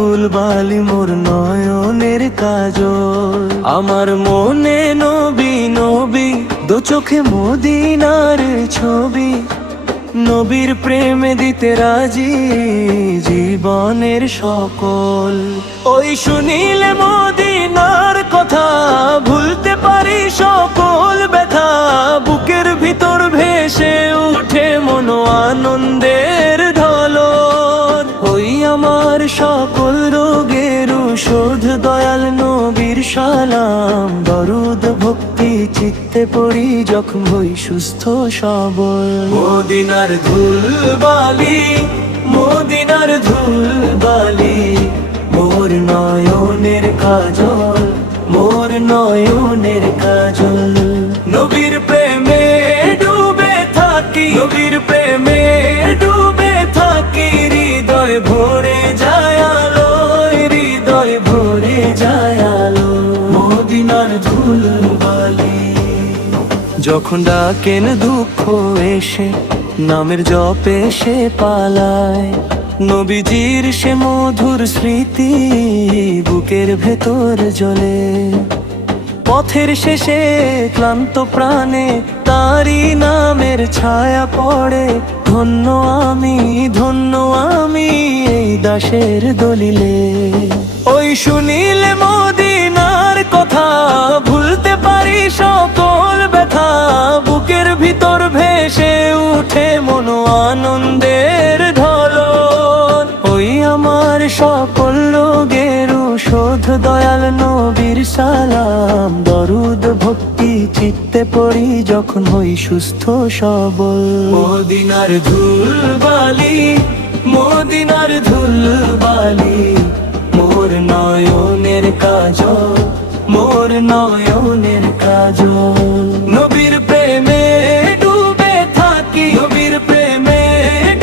ধুল বালি মোর নয়নের কাজল। আমার মনে নবী নবী দু চোখে মদিনার ছবি, নবীর প্রেমে দিতে রাজি জীবনের সকল। ওই শুনিলে মদিনার কথা ভুলতে পারি সকল ব্যথা, বুকের ভিতর ভেসে উঠে মন আনন্দের ঢলন। ওই আমার সকল রোগের ঔষধ দয়াল নবীর সালাম, দরুদ ভক্তি চিত্তে পড়ি যখন হই সুস্থ সবল। মদিনার ধুল বালি, মদিনার ধুল বালি, মোর নয়নের কাজল, মোর নয়নের কাজল। নবীর প্রেমে ডুবে থাকি, নবীর প্রেমে ডুবে থাকি, হৃদয় ভরে যায় আলো, হৃদয় ভরে যায় আলো। মদিনার ধুল বালি। যখন ডাকেন দুঃখ এসে নামের জপে সে পালায়, নবীজির সে মধুর স্মৃতি বুকের ভেতর জ্বলে। পথের শেষে ক্লান্ত প্রাণে তারি নামের ছায়া পড়ে, ধন্য আমি, ধন্য আমি এই দাসের দলিলে। ওই শুনিলে মদিনার কথা ভুলতে পারি সকল ব্যথা, বুকের ভিতর ভেসে উঠে মন আনন্দের ঢলন। ওই আমার সকল রোগের ঔষধ দয়াল নবীর সালাম, দরুদ ভক্তি চিত্তে পড়ি যখন হই সুস্থ সবল। মদিনার ধুল বালি, মদিনার ধুল বালি, মোর নয়নের কাজল, মোর নয়নের কাজল। নবীর প্রেমে ডুবে থাকি, নবীর প্রেমে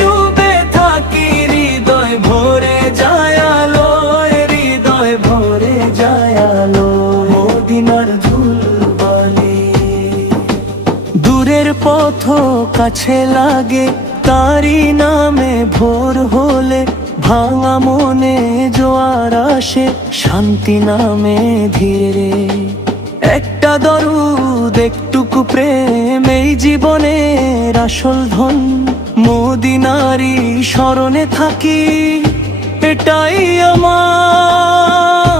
ডুবে থাকি, হৃদয় ভরে যায় আলো, হৃদয় ভরে যায় আলো। মদিনার ধুল বালি। দূরের পথ কাছে লাগে তারি নামে ভোর হলে, ভাঙা মনে জোয়ার আসে শান্তি নামে ধীরে। একটা দরুদ একটুকু প্রেম এই জীবনের আসল ধন, মদিনারি স্মরণে থাকি এটাই আমার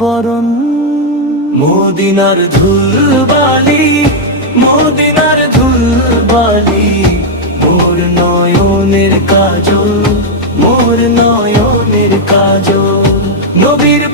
বরণ। মদিনার ধুল বালি, মদিনার ধুল বালি, মোর নয়নের কাজল, মোর নয়নের কাজল। নবীর